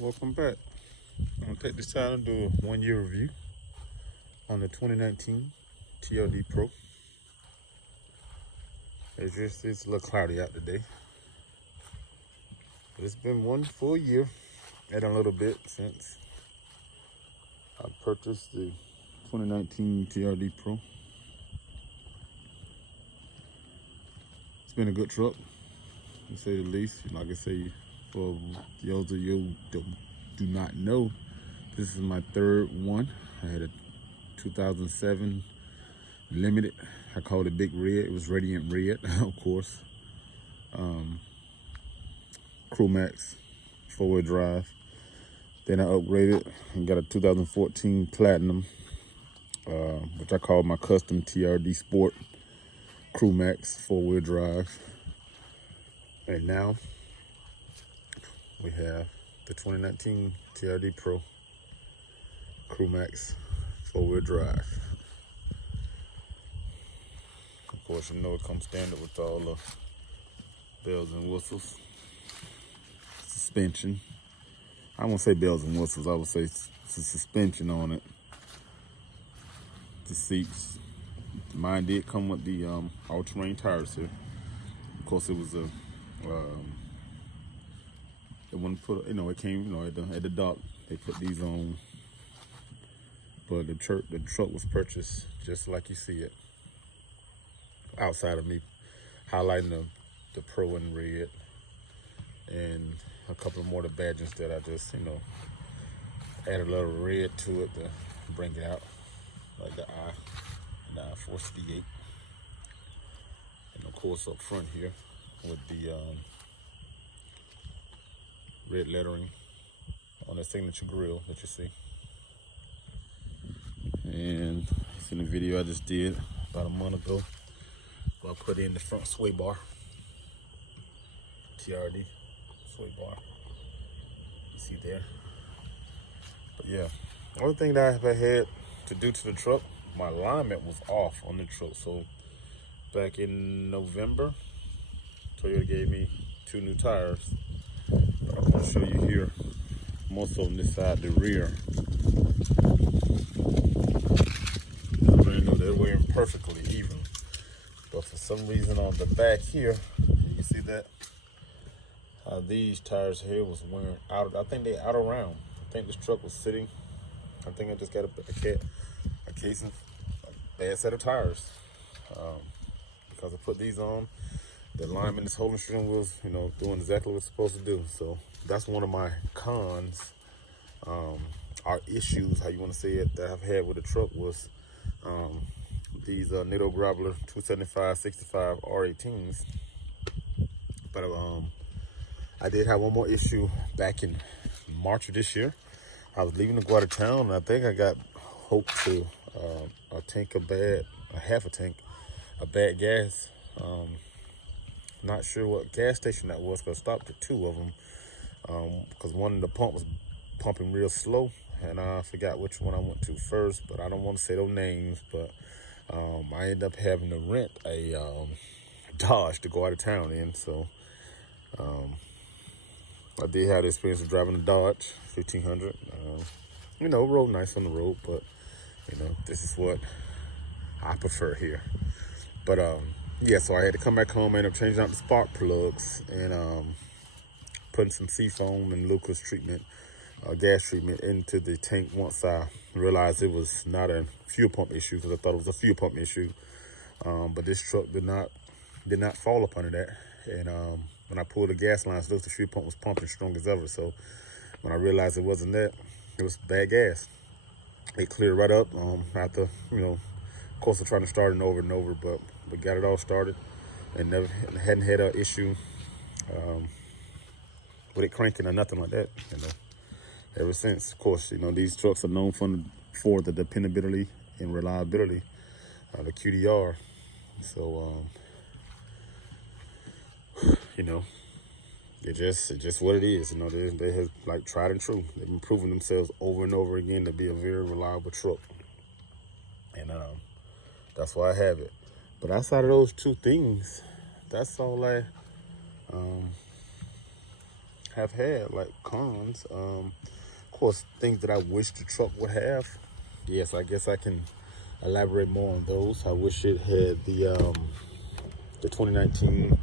Welcome back. I'm gonna take this time to do a 1-year review on the 2019 TRD Pro. It's a little cloudy out today, but it's been 1 full year and a little bit since I purchased the 2019 TRD Pro. It's been a good truck, to say the least. Like I say, for those of you who do not know, this is my third one. I had a 2007 Limited. I called it Big Red. It was Radiant Red, of course. Crewmax, 4-wheel drive. Then I upgraded and got a 2014 Platinum, which I called my custom TRD Sport Crewmax, 4-wheel drive. And now we have the 2019 TRD Pro Crewmax 4-wheel drive. Of course, you know it comes standard with all the bells and whistles. Suspension. I won't say bells and whistles, I would say suspension on it. The seats. Mine did come with the all-terrain tires here. Of course, it was a it wouldn't put, it came, at the dock. They put these on, but the truck was purchased just like you see it. Outside of me highlighting the Pro in red and a couple more of the badges that I just, added a little red to it to bring it out, like the I and the I-Force V8. And of course up front here with the red lettering on the signature grille that you see. And it's in the video I just did about a month ago. I put in the front sway bar, TRD sway bar, you see there. But yeah, the only thing that I had to do to the truck, my alignment was off on the truck. So back in November, Toyota gave me 2 new tires. But I'm gonna show you here, more so on this side, the rear. They're wearing perfectly even. But for some reason on the back here, you see that? These tires here was wearing out. I think they out of round. I think this truck was sitting. I think I just got a casing, a bad set of tires. Because I put these on, the alignment is holding steering wheels, doing exactly what it's supposed to do. So that's one of my cons, or issues, how you want to say it, that I've had with the truck was these Nido Grobbler 275/65 R18s. But I did have one more issue back in March of this year. I was leaving to go out of town, and I think I got hooked to half a tank of bad gas. Not sure what gas station that was, but I stopped at 2 of them because one of the pump was pumping real slow, and I forgot which one I went to first, but I don't want to say those names. But I ended up having to rent a Dodge to go out of town in. So I did have the experience of driving a Dodge 1500. Rode nice on the road, but this is what I prefer here. But yeah, so I had to come back home, end up changing out the spark plugs and putting some seafoam and Lucas treatment, gas treatment into the tank once I realized it was not a fuel pump issue, because I thought it was a fuel pump issue. But this truck did not fall up under that. And when I pulled the gas lines, the fuel pump was pumping strong as ever. So when I realized it wasn't that, it was bad gas. It cleared right up after, of course, I'm trying to start it over and over, but we got it all started and hadn't had an issue with it cranking or nothing like that, ever since. Of course, these trucks are known for the dependability and reliability, the Q.D.R. So, it's just what it is. They have, like, tried and true. They've been proving themselves over and over again to be a very reliable truck. And that's why I have it. But outside of those 2 things, that's all I have had, like cons. Of course, things that I wish the truck would have. Yes, I guess I can elaborate more on those. I wish it had the 2019.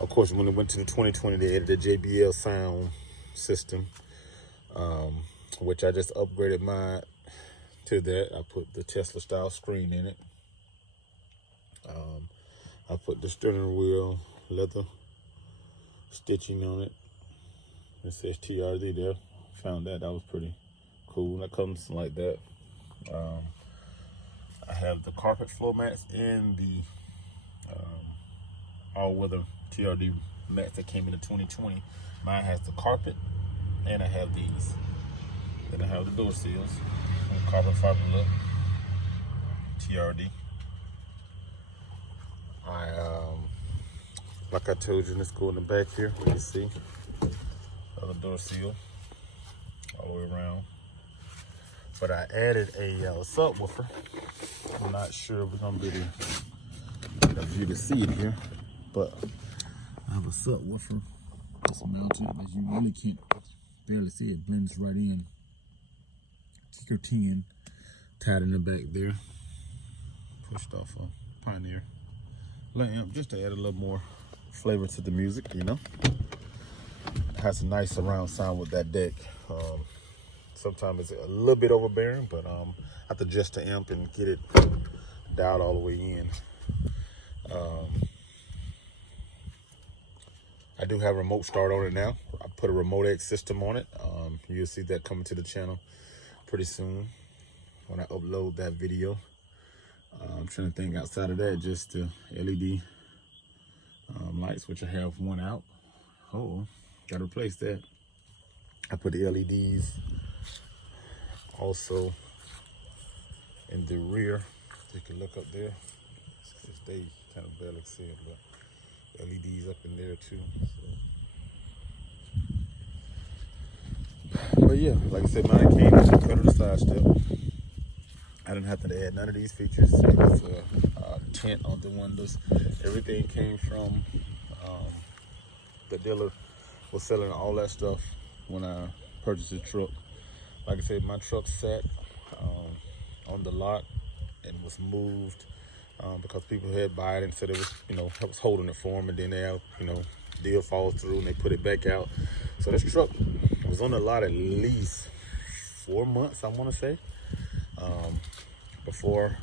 Of course, when it went to the 2020, they added the JBL sound system, which I just upgraded mine to that. I put the Tesla style screen in it. I put the steering wheel leather stitching on it. It says TRD there. Found that was pretty cool. That comes like that. I have the carpet floor mats and the all-weather TRD mats that came in the 2020. Mine has the carpet, and I have these. Then I have the door seals, carbon fiber look, TRD. Like I told you, let's go in the back here. Let me see. Other door seal all the way around. But I added a subwoofer. I'm not sure if we're gonna be able to see it here, but I have a subwoofer that's mounted that you really can't barely see. It blends right in. Kicker 10 tied in the back there. Pushed off a Pioneer lamp just to add a little more flavor to the music, you know. It has a nice surround sound with that deck. Sometimes it's a little bit overbearing, but I have to adjust the amp and get it dialed all the way in. I do have a remote start on it now. I put a Remote X system on it. You'll see that coming to the channel pretty soon when I upload that video. I'm trying to think outside of that, just the LED lights, which I have one out. Oh, gotta replace that. I put the LEDs also in the rear. You can look up there. They kind of barely see it, but LEDs up in there too. So. But yeah, like I said, mine came with a cutter to side step. I didn't have to add none of these features. It was a tint on the windows. Everything came from the dealer was selling all that stuff when I purchased the truck. Like I said, my truck sat on the lot and was moved because people had bought it and said it was, you know, I was holding it for them, and then they have, you know, deal falls through and they put it back out. So this truck was on the lot at least 4 months, I want to say, before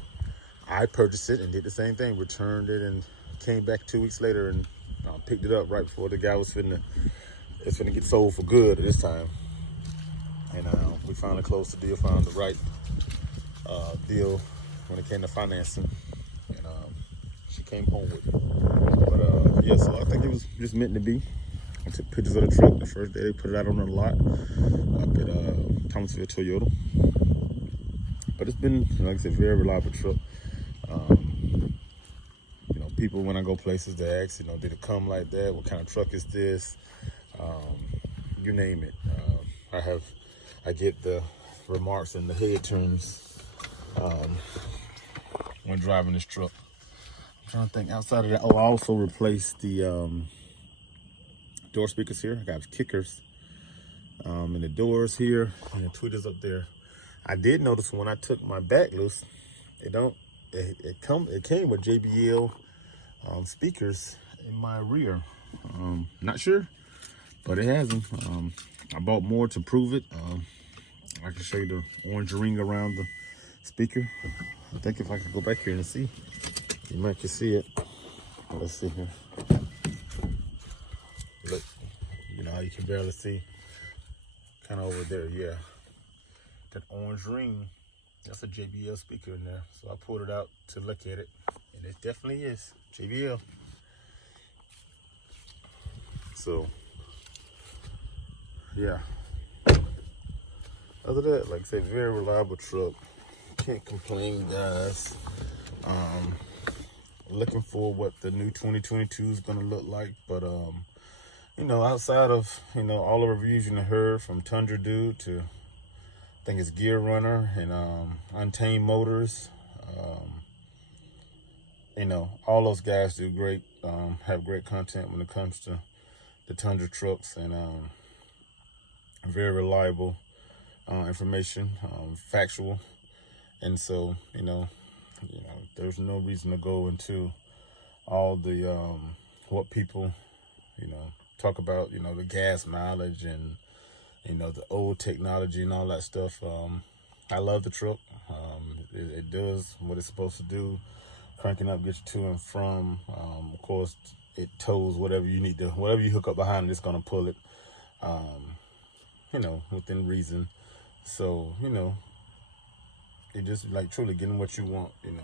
I purchased it and did the same thing, returned it, and came back 2 weeks later and picked it up right before the guy was finna get sold for good at this time. And we finally closed the deal, found the right deal when it came to financing, and she came home with it. But yeah, so I think it was just meant to be. I took pictures of the truck the first day they put it out on the lot up at Thomasville Toyota. But it's been, like I said, very reliable truck. You know, people when I go places, they ask, you know, did it come like that? What kind of truck is this? You name it. I get the remarks and the head turns when driving this truck. I'm trying to think outside of that. Oh, I also replaced the door speakers here. I got kickers in the doors here and the tweeters up there. I did notice when I took my back loose, it came with JBL speakers in my rear. Not sure, but it has them. I bought more to prove it. I can show you the orange ring around the speaker. I think if I could go back here and see, you might can see it. Let's see here. Look, you know how you can barely see? Kind of over there, yeah. That orange ring, that's a JBL speaker in there. So I pulled it out to look at it, and it definitely is JBL. So, yeah. Other than that, like I said, very reliable truck. Can't complain, guys. Looking for what the new 2022 is gonna look like, but you know, outside of, you know, all the reviews you heard from Tundra Dude to, I think it's Gear Runner and Untamed Motors, you know, all those guys do great, have great content when it comes to the Tundra trucks, and very reliable information, factual. And so, there's no reason to go into all the what people, talk about, the gas mileage and, the old technology and all that stuff. I love the truck. It does what it's supposed to do. Cranking up gets you to and from. Of course, it tows whatever you need to, whatever you hook up behind it, it's gonna pull it. Within reason. So, you're just like truly getting what you want, and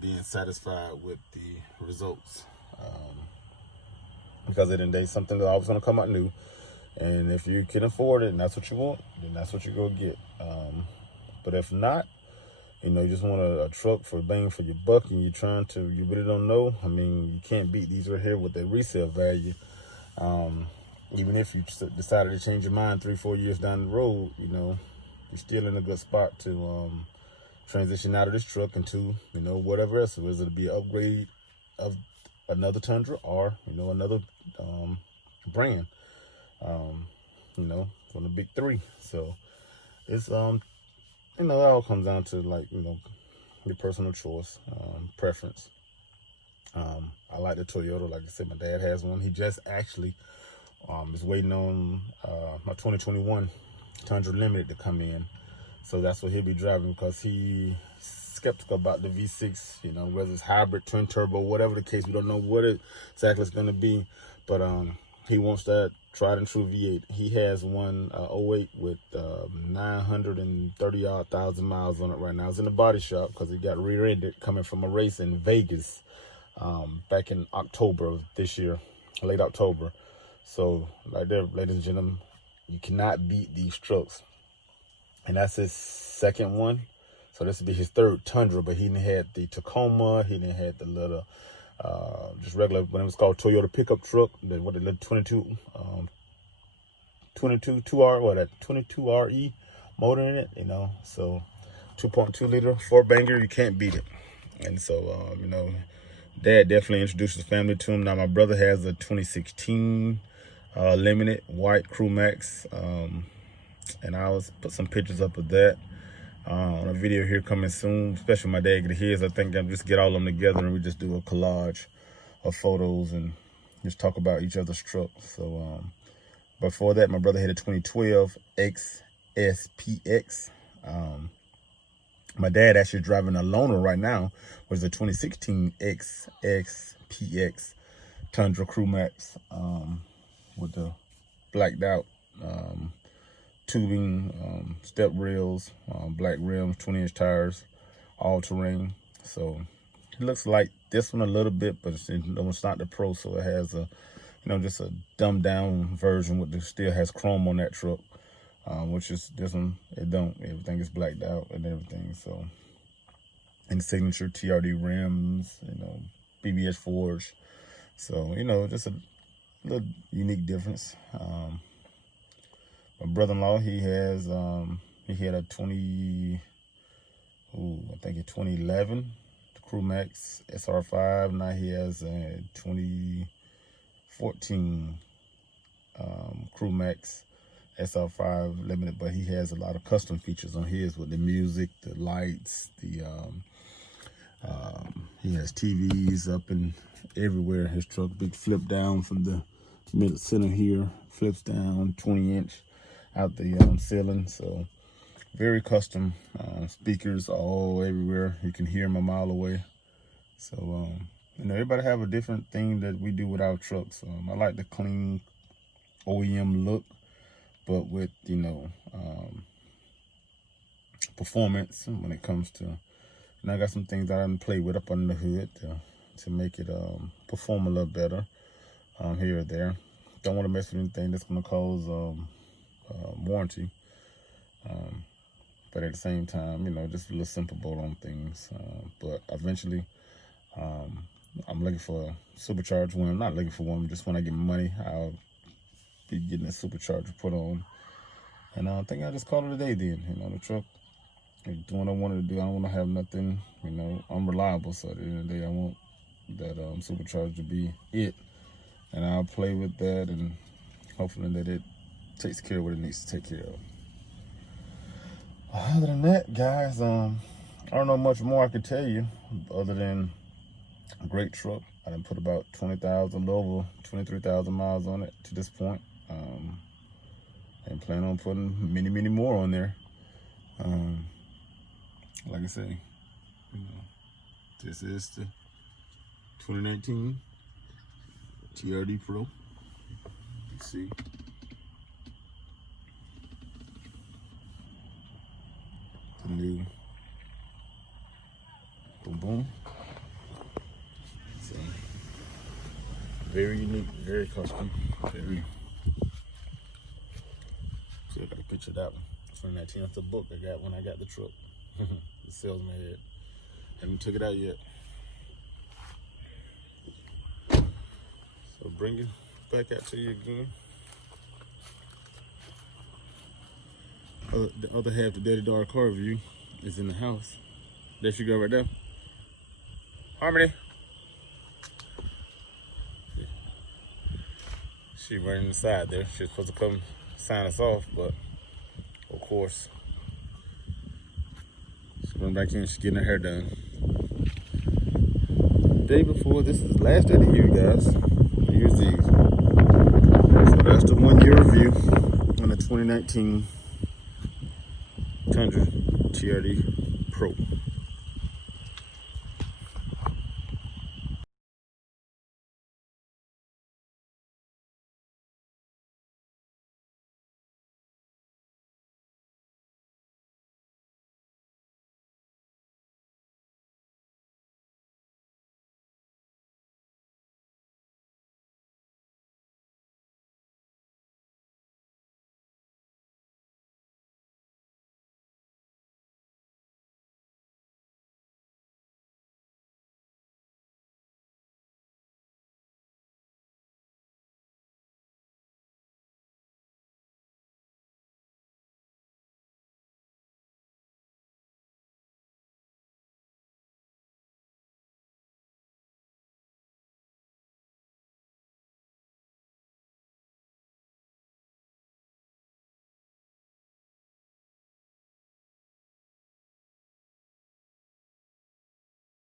being satisfied with the results. Because at the end of the day, something that's always gonna come out new. And if you can afford it and that's what you want, then that's what you're gonna get. But if not, you just want a truck for bang for your buck, and you really don't know. I mean, you can't beat these right here with their resale value. Even if you decided to change your mind 3-4 years down the road, you're still in a good spot to transition out of this truck into, whatever else. Whether it be an upgrade of another Tundra or, another brand, from the big three. So it's, it all comes down to your personal choice, preference. I like the Toyota. Like I said, my dad has one. He just actually is waiting on my 2021 Tundra Limited to come in. So that's what he'll be driving, because he's skeptical about the V6, whether it's hybrid, twin turbo, whatever the case. We don't know what exactly it's going to be. But he wants that tried and true V8. He has one 08 with 930 thousand miles on it right now. It's in the body shop because he got rear-ended coming from a race in Vegas back in October of this year, late October. So, like there, ladies and gentlemen, you cannot beat these trucks. And that's his second one. So this would be his third Tundra, but he didn't had the Tacoma, he didn't had the little, just regular, when it was called Toyota pickup truck, the little 22 RE motor in it, so 2.2 liter, 4-banger, you can't beat it. And so, Dad definitely introduced his family to him. Now my brother has a 2016 limited white Crewmax, and I'll put some pictures up of that on a video here coming soon, especially my dad get his. I think I'll just get all of them together and we just do a collage of photos and just talk about each other's truck. So before that, my brother had a 2012 XSPX. My dad actually driving a loaner right now, which is a 2016 XSPX Tundra Crewmax with the blacked out tubing, step rails, black rims, 20-inch tires, all terrain. So it looks like this one a little bit, but it's not the Pro, so it has a, just a dumbed down version with still has chrome on that truck, which is this one. It don't. Everything is blacked out and everything. So, and signature TRD rims, BBS forged. So just a little unique difference. My brother-in-law, he had a 2011 Crewmax SR5. Now he has a 2014 Crewmax SR5 limited, but he has a lot of custom features on his with the music, the lights, the he has TVs up and everywhere in his truck. Big flip down from the middle center here, flips down, 20-inch out the ceiling. So very custom speakers all everywhere. You can hear them a mile away. So everybody have a different thing that we do with our trucks. I like the clean OEM look, but with performance when it comes to, I got some things that I can play with up under the hood to make it perform a little better here or there. Don't want to mess with anything that's going to cause warranty, but at the same time, just a little simple bolt-on things. But eventually, I'm looking for a supercharged one. I'm not looking for one, just when I get money, I'll be getting a supercharger put on. And I think I'll just call it a day then. The truck, doing what I wanted to do. I don't want to have nothing, unreliable. So at the end of the day, I want that supercharger to be it. And I'll play with that, and hopefully that it takes care of what it needs to take care of. Other than that, guys, I don't know much more I could tell you other than a great truck. I done put about 20,000, over 23,000 miles on it to this point. And plan on putting many, many more on there. Like I say, you know, this is the 2019 TRD Pro. You see. The new boom boom. So, very unique, very custom, very. See, I got a picture of that one. 2019, that's the book I got when I got the truck. The salesman had. Haven't took it out yet. So bring it back out to you again. The other half, the Q.D.R car review, is in the house. There she go right there. Harmony. She running inside there. She's supposed to come sign us off, but of course, she's going back in. She's getting her hair done. The day before, this is the last day of the year, guys. New Year's Eve. So that's the 1 year review on the 2019 Tundra TRD Pro.